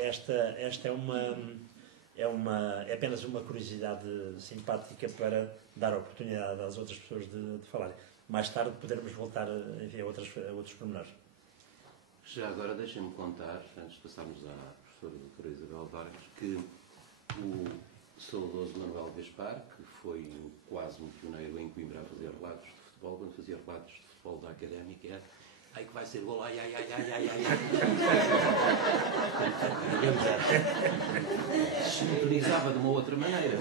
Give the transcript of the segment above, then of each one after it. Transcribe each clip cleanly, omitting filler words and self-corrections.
esta é apenas uma curiosidade simpática para dar oportunidade às outras pessoas de falarem. Mais tarde podermos voltar, enfim, a outros pormenores. Já agora deixem-me contar, antes de passarmos à professora doutora Isabel Vargas, que o saudoso Manuel Gaspar, que foi quase um pioneiro em Coimbra a fazer relatos de futebol, quando fazia relatos de futebol da Académica, era ai que vai ser gol, ai. Sintonizava de uma outra maneira.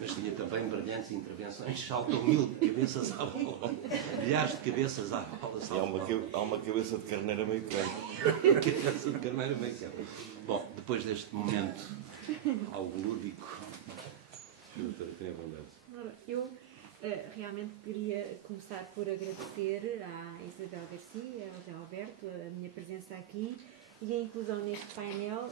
Mas tinha também brilhantes intervenções, saltam 1000 cabeças à bola, milhares de cabeças à bola. Há uma cabeça de carneiro a meio campo. Cabeça de carneiro a meio campo. Bom, depois deste momento algo lúdico, a doutora tem a bondade. Eu realmente queria começar por agradecer à Isabel Garcia, ao Zé Alberto, a minha presença aqui e a inclusão neste painel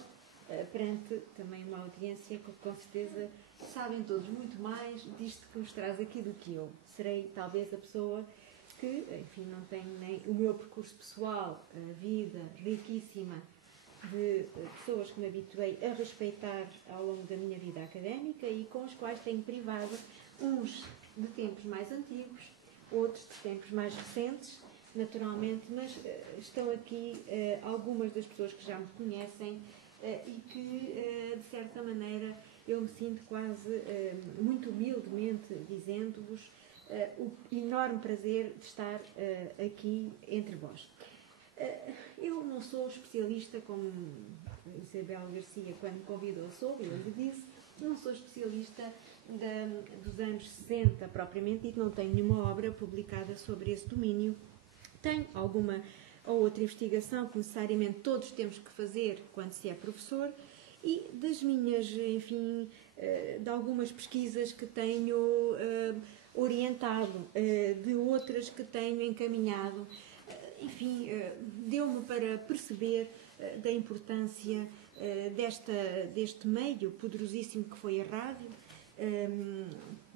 perante também uma audiência que com certeza sabem todos muito mais disto que nos traz aqui do que eu. Serei talvez a pessoa que, enfim, não tenho nem o meu percurso pessoal, a vida riquíssima de pessoas que me habituei a respeitar ao longo da minha vida académica e com os quais tenho privado, uns de tempos mais antigos, outros de tempos mais recentes, naturalmente, mas estão aqui algumas das pessoas que já me conhecem e que, de certa maneira, eu me sinto quase muito humildemente dizendo-vos o enorme prazer de estar aqui entre vós. Eu não sou especialista, como Isabel Garcia, quando me convidou, soube, eu lhe disse, não sou especialista dos anos 60 propriamente e que não tenho nenhuma obra publicada sobre esse domínio. Tenho alguma ou outra investigação que necessariamente todos temos que fazer quando se é professor e das minhas, enfim, de algumas pesquisas que tenho orientado, de outras que tenho encaminhado, enfim, deu-me para perceber da importância deste meio poderosíssimo que foi a rádio.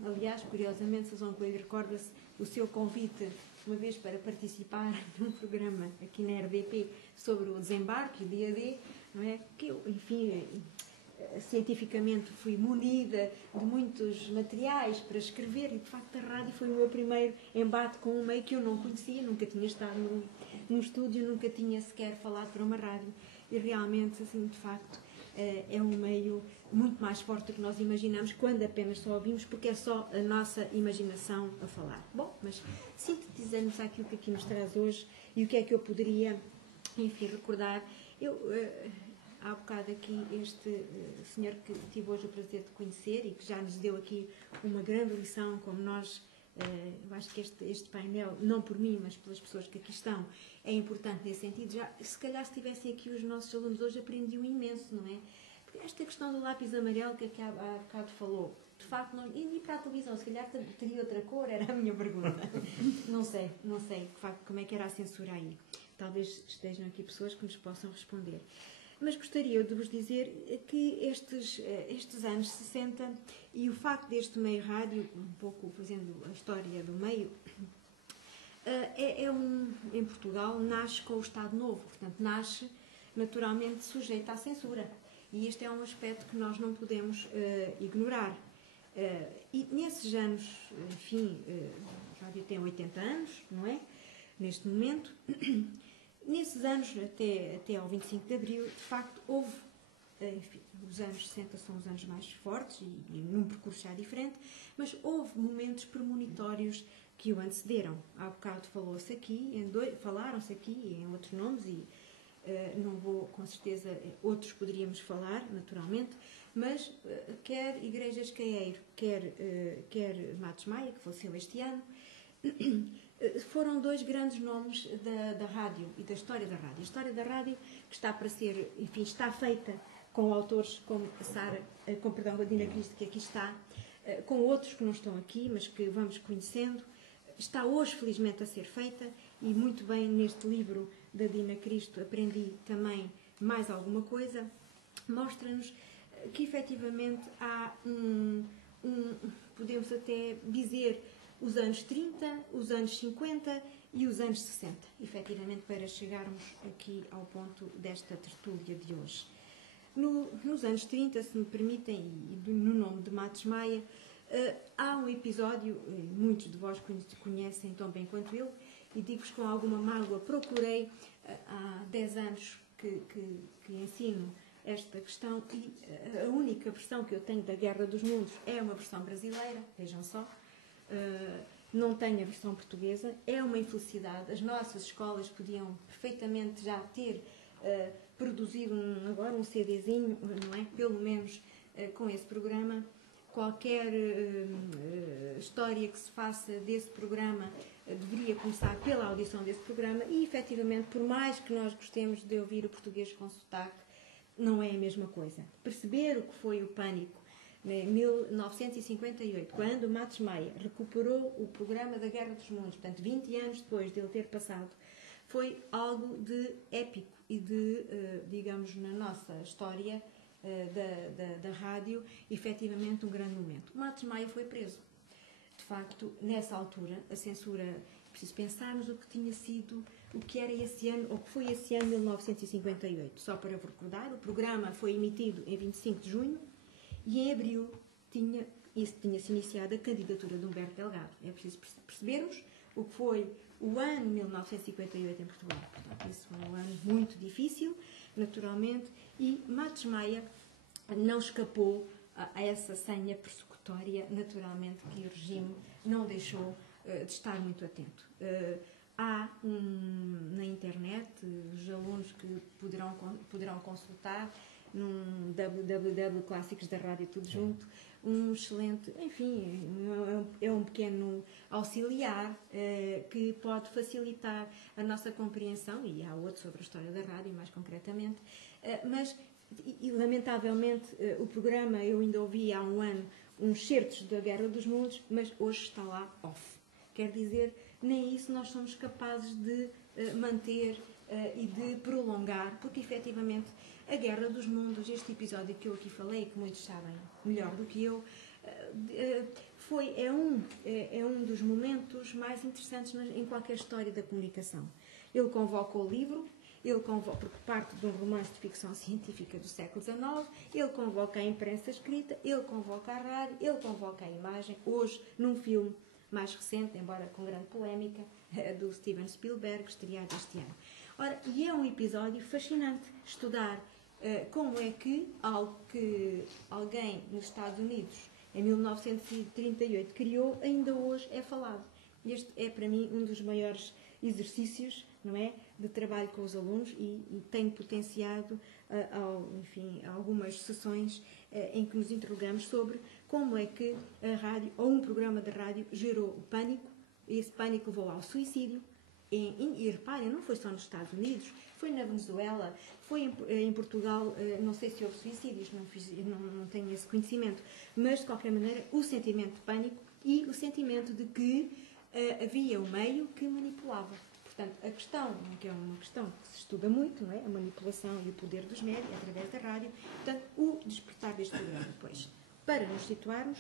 Aliás, curiosamente, Sazão Coelho recorda-se o seu convite uma vez para participar num programa aqui na RDP sobre o desembarque, o dia D, não é? Que eu, enfim, cientificamente fui munida de muitos materiais para escrever e, de facto, a rádio foi o meu primeiro embate com um meio que eu não conhecia, nunca tinha estado num estúdio, nunca tinha sequer falado para uma rádio e realmente, assim, de facto, é um meio muito mais forte do que nós imaginamos quando apenas só ouvimos, porque é só a nossa imaginação a falar. Bom, mas sintetizando-nos aquilo que aqui nos traz hoje e o que é que eu poderia, enfim, recordar. Eu, há bocado aqui, este senhor que tive hoje o prazer de conhecer e que já nos deu aqui uma grande lição, como nós, eu acho que este painel, não por mim, mas pelas pessoas que aqui estão, é importante nesse sentido. Já, se calhar, se tivessem aqui os nossos alunos hoje, aprendiam imenso, não é? Porque esta questão do lápis amarelo que há bocado falou, de facto, não, e para a televisão, se calhar teria outra cor, era a minha pergunta. Não sei, de facto, como é que era a censura aí. Talvez estejam aqui pessoas que nos possam responder. Mas gostaria de vos dizer que estes anos 60 e o facto deste meio rádio, um pouco fazendo a história do meio, em Portugal nasce com o Estado Novo, portanto nasce naturalmente sujeito à censura. E este é um aspecto que nós não podemos ignorar. E nesses anos, enfim, a rádio tem 80 anos, não é? Neste momento. Nesses anos, até ao 25 de Abril, de facto, houve, enfim, os anos 60 são os anos mais fortes e num percurso já diferente, mas houve momentos premonitórios que o antecederam. Há bocado falaram-se aqui em outros nomes e não vou, com certeza, outros poderíamos falar, naturalmente, mas quer Igrejas Caeiro, quer Matos Maia, que faleceu este ano, foram dois grandes nomes da rádio e da história da rádio. A história da rádio que está para ser, enfim, está feita com autores como a Sara, com perdão, a Dina Cristo, que aqui está, com outros que não estão aqui, mas que vamos conhecendo. Está hoje, felizmente, a ser feita e muito bem neste livro da Dina Cristo aprendi também mais alguma coisa. Mostra-nos que, efetivamente, há podemos até dizer, os anos 30, os anos 50 e os anos 60, efetivamente, para chegarmos aqui ao ponto desta tertúlia de hoje. Nos anos 30, se me permitem, e no nome de Matos Maia, há um episódio, muitos de vós conhecem tão bem quanto eu, e digo-vos com alguma mágoa, procurei há 10 anos que ensino esta questão e a única versão que eu tenho da Guerra dos Mundos é uma versão brasileira, vejam só, não tenho a versão portuguesa, é uma infelicidade, as nossas escolas podiam perfeitamente já ter produzido agora um CDzinho, não é? Pelo menos com esse programa. Qualquer história que se faça desse programa deveria começar pela audição desse programa e, efetivamente, por mais que nós gostemos de ouvir o português com sotaque, não é a mesma coisa. Perceber o que foi o pânico em 1958, quando Matos Maia recuperou o programa da Guerra dos Mundos, portanto, 20 anos depois de ele ter passado, foi algo de épico e de, digamos, na nossa história da rádio, efetivamente um grande momento. Matos Maia foi preso. De facto, nessa altura, a censura, preciso pensarmos o que tinha sido, o que era esse ano, ou que foi esse ano, 1958. Só para vos recordar, o programa foi emitido em 25 de junho e em abril tinha-se iniciado a candidatura de Humberto Delgado. É preciso percebermos o que foi o ano 1958 em Portugal. Portanto, esse foi um ano muito difícil, naturalmente, e Matos Maia não escapou a essa senha persecutória, naturalmente, que o regime não deixou de estar muito atento. Há na internet, os alunos que poderão consultar, num www.clássicos da rádio tudo junto, um excelente, enfim, é um pequeno auxiliar que pode facilitar a nossa compreensão, e há outro sobre a história da rádio, mais concretamente, mas, lamentavelmente, o programa, eu ainda ouvi há um ano uns certos da Guerra dos Mundos, mas hoje está lá off. Quer dizer, nem isso nós somos capazes de manter e de prolongar, porque efetivamente a Guerra dos Mundos, este episódio que eu aqui falei, que muitos sabem melhor do que eu, é um dos momentos mais interessantes em qualquer história da comunicação. Ele convoca o livro, porque parte de um romance de ficção científica do século XIX, ele convoca a imprensa escrita, ele convoca a rádio, ele convoca a imagem, hoje num filme mais recente, embora com grande polémica, do Steven Spielberg, estreado este ano. Ora, e é um episódio fascinante estudar como é que algo que alguém nos Estados Unidos em 1938 criou, ainda hoje é falado. Este é para mim um dos maiores exercícios, não é, de trabalho com os alunos e tenho potenciado enfim, algumas sessões em que nos interrogamos sobre como é que a rádio ou um programa de rádio gerou o pânico, e esse pânico levou ao suicídio. E reparem, não foi só nos Estados Unidos, foi na Venezuela, foi em Portugal, não sei se houve suicídios, não tenho esse conhecimento, mas de qualquer maneira o sentimento de pânico e o sentimento de que havia um meio que manipulava. Portanto, a questão, que é uma questão que se estuda muito, não é? A manipulação e o poder dos médias através da rádio, portanto, o despertar deste programa depois. Para nos situarmos,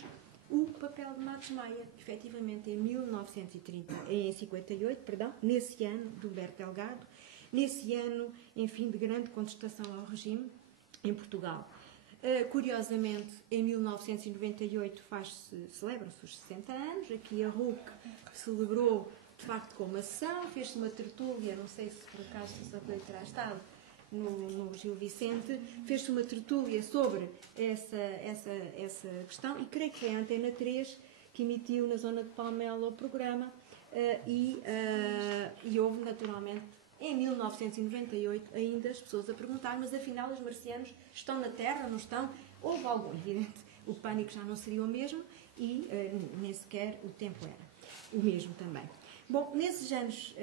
o papel de Matos Maia, efetivamente em 1958, nesse ano do Humberto Delgado, nesse ano, enfim, de grande contestação ao regime em Portugal. Curiosamente, em 1998 celebram-se os 60 anos, aqui a RUC celebrou, de facto, com uma sessão, fez-se uma tertúlia, não sei se por acaso essa coisa terá estado no Gil Vicente, fez-se uma tertúlia sobre essa questão e creio que foi a Antena 3 que emitiu na zona de Palmela o programa e houve naturalmente em 1998 ainda as pessoas a perguntar, mas afinal os marcianos estão na Terra, não estão? Houve algo evidente, o pânico já não seria o mesmo e nem sequer o tempo era o mesmo também. Bom, nesses anos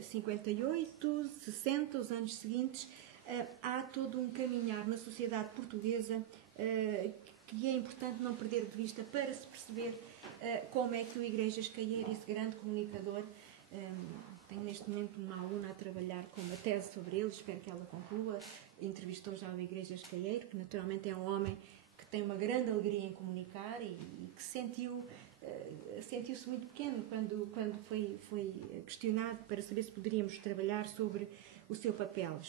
58, 60, os anos seguintes, há todo um caminhar na sociedade portuguesa que é importante não perder de vista para se perceber como é que o Igrejas Caieiro, esse grande comunicador, tenho neste momento uma aluna a trabalhar com uma tese sobre ele, espero que ela conclua, entrevistou já o Igrejas Caieiro, que naturalmente é um homem que tem uma grande alegria em comunicar e que sentiu sentiu-se muito pequeno quando foi questionado para saber se poderíamos trabalhar sobre o seu papel.